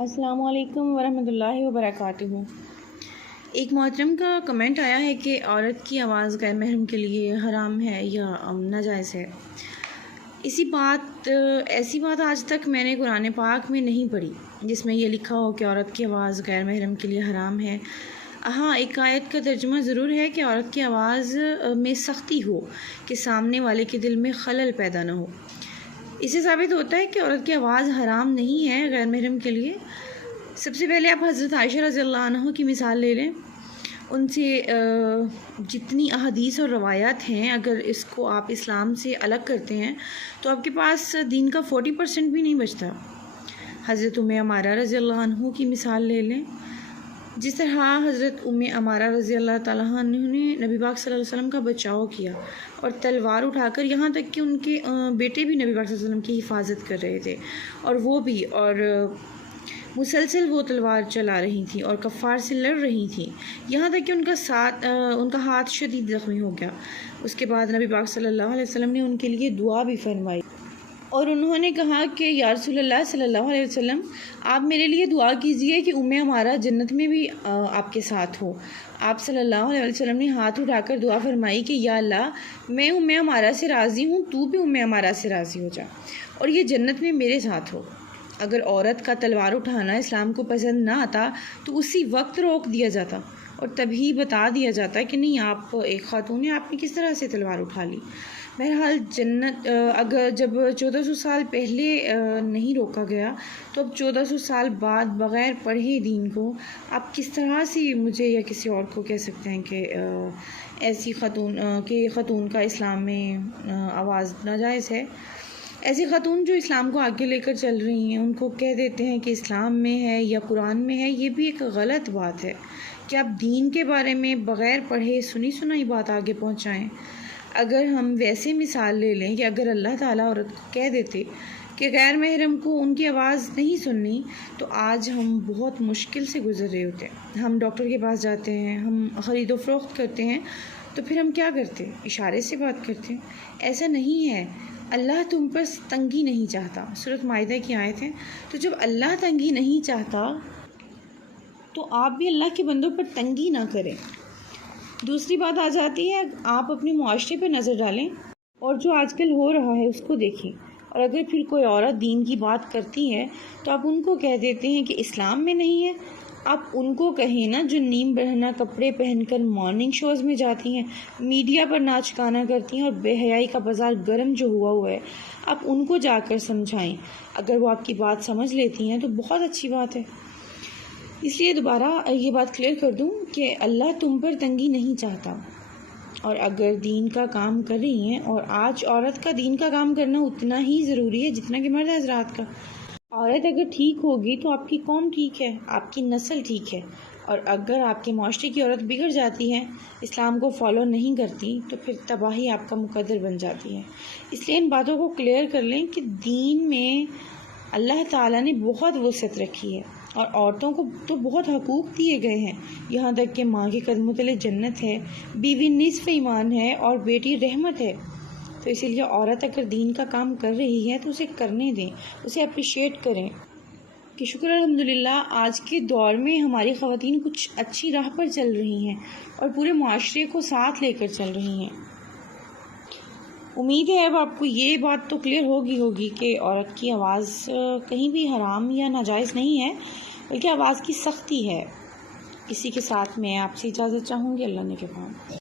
السلام علیکم ورحمۃ اللہ وبرکاتہ۔ ایک محترم کا کمنٹ آیا ہے کہ عورت کی آواز غیر محرم کے لیے حرام ہے یا ناجائز ہے۔ ایسی بات آج تک میں نے قرآن پاک میں نہیں پڑھی جس میں یہ لکھا ہو کہ عورت کی آواز غیر محرم کے لیے حرام ہے۔ ہاں، ایک آیت کا ترجمہ ضرور ہے کہ عورت کی آواز میں سختی ہو کہ سامنے والے کے دل میں خلل پیدا نہ ہو۔ اس سے ثابت ہوتا ہے کہ عورت کی آواز حرام نہیں ہے غیر محرم کے لیے۔ سب سے پہلے آپ حضرت عائشہ رضی اللہ عنہ کی مثال لے لیں۔ ان سے جتنی احادیث اور روایات ہیں، اگر اس کو آپ اسلام سے الگ کرتے ہیں تو آپ کے پاس دین کا 40% بھی نہیں بچتا۔ حضرت عمارہ رضی اللہ عنہ کی مثال لے لیں۔ جس طرح حضرت عمارہ رضی اللہ تعالیٰ عنہ نے نبی پاک صلی اللہ علیہ وسلم کا بچاؤ کیا اور تلوار اٹھا کر یہاں تک کہ ان کے بیٹے بھی نبی پاک صلی اللہ علیہ وسلم کی حفاظت کر رہے تھے اور مسلسل وہ تلوار چلا رہی تھیں اور کفار سے لڑ رہی تھیں، یہاں تک کہ ان کا ہاتھ شدید زخمی ہو گیا۔ اس کے بعد نبی پاک صلی اللہ علیہ وسلم نے ان کے لیے دعا بھی فرمائی اور انہوں نے کہا کہ یا رسول اللہ صلی اللہ علیہ وسلم، آپ میرے لیے دعا کیجئے کہ ہمارا جنت میں بھی آپ کے ساتھ ہو۔ آپ صلی اللہ علیہ وسلم نے ہاتھ اٹھا کر دعا فرمائی کہ یا اللہ، میں ہمارا سے راضی ہوں، تو بھی ہمارا سے راضی ہو جا اور یہ جنت میں میرے ساتھ ہو۔ اگر عورت کا تلوار اٹھانا اسلام کو پسند نہ آتا تو اسی وقت روک دیا جاتا اور تبھی بتا دیا جاتا کہ نہیں، آپ ایک خاتون ہیں، آپ نے کس طرح سے تلوار اٹھا لی۔ بہرحال اگر جب 1400 سال پہلے نہیں روکا گیا تو اب 1400 سال بعد بغیر پڑھے دین کو آپ کس طرح سے مجھے یا کسی اور کو کہہ سکتے ہیں کہ ایسی خاتون کا اسلام میں آواز ناجائز ہے۔ ایسی خاتون جو اسلام کو آگے لے کر چل رہی ہیں، ان کو کہہ دیتے ہیں کہ اسلام میں ہے یا قرآن میں ہے، یہ بھی ایک غلط بات ہے کہ آپ دین کے بارے میں بغیر پڑھے سنی سنائی بات آگے پہنچائیں۔ اگر ہم ویسے مثال لے لیں کہ اگر اللہ تعالیٰ عورت کو کہہ دیتے کہ غیر محرم کو ان کی آواز نہیں سننی، تو آج ہم بہت مشکل سے گزر رہے ہوتے ہیں۔ ہم ڈاکٹر کے پاس جاتے ہیں، ہم خرید و فروخت کرتے ہیں، تو پھر ہم کیا کرتے ہیں؟ اشارے سے بات کرتے ہیں۔ ایسا نہیں ہے، اللہ تم پر تنگی نہیں چاہتا۔ سورۃ مائدہ کی آیت ہے۔ تو جب اللہ تنگی نہیں چاہتا تو آپ بھی اللہ کے بندوں پر تنگی نہ کریں۔ دوسری بات آ جاتی ہے، آپ اپنے معاشرے پہ نظر ڈالیں اور جو آج کل ہو رہا ہے اس کو دیکھیں، اور اگر پھر کوئی عورت دین کی بات کرتی ہے تو آپ ان کو کہہ دیتے ہیں کہ اسلام میں نہیں ہے۔ آپ ان کو کہیں نا جو نیم برہنہ کپڑے پہن کر مارننگ شوز میں جاتی ہیں، میڈیا پر ناچ گانا کرتی ہیں اور بے حیائی کا بازار گرم جو ہوا ہے، آپ ان کو جا کر سمجھائیں۔ اگر وہ آپ کی بات سمجھ لیتی ہیں تو بہت اچھی بات ہے۔ اس لیے دوبارہ یہ بات کلیئر کر دوں کہ اللہ تم پر تنگی نہیں چاہتا، اور اگر دین کا کام کر رہی ہیں، اور آج عورت کا دین کا کام کرنا اتنا ہی ضروری ہے جتنا کہ مرد حضرات کا۔ عورت اگر ٹھیک ہوگی تو آپ کی قوم ٹھیک ہے، آپ کی نسل ٹھیک ہے، اور اگر آپ کے معاشرے کی عورت بگڑ جاتی ہے، اسلام کو فالو نہیں کرتی، تو پھر تباہی آپ کا مقدر بن جاتی ہے۔ اس لیے ان باتوں کو کلیئر کر لیں کہ دین میں اللہ تعالیٰ نے بہت وسعت رکھی ہے اور عورتوں کو تو بہت حقوق دیے گئے ہیں، یہاں تک کہ ماں کے قدموں تلے جنت ہے، بیوی نصف ایمان ہے اور بیٹی رحمت ہے۔ تو اسی لیے عورت اگر دین کا کام کر رہی ہے تو اسے کرنے دیں، اسے اپریشیٹ کریں کہ شکر الحمدللہ آج کے دور میں ہماری خواتین کچھ اچھی راہ پر چل رہی ہیں اور پورے معاشرے کو ساتھ لے کر چل رہی ہیں۔ امید ہے اب آپ کو یہ بات تو کلیئر ہوگی کہ عورت کی آواز کہیں بھی حرام یا ناجائز نہیں ہے، بلکہ آواز کی سختی ہے۔ اسی کے ساتھ میں آپ سے اجازت چاہوں گی۔ اللہ نے کے پاس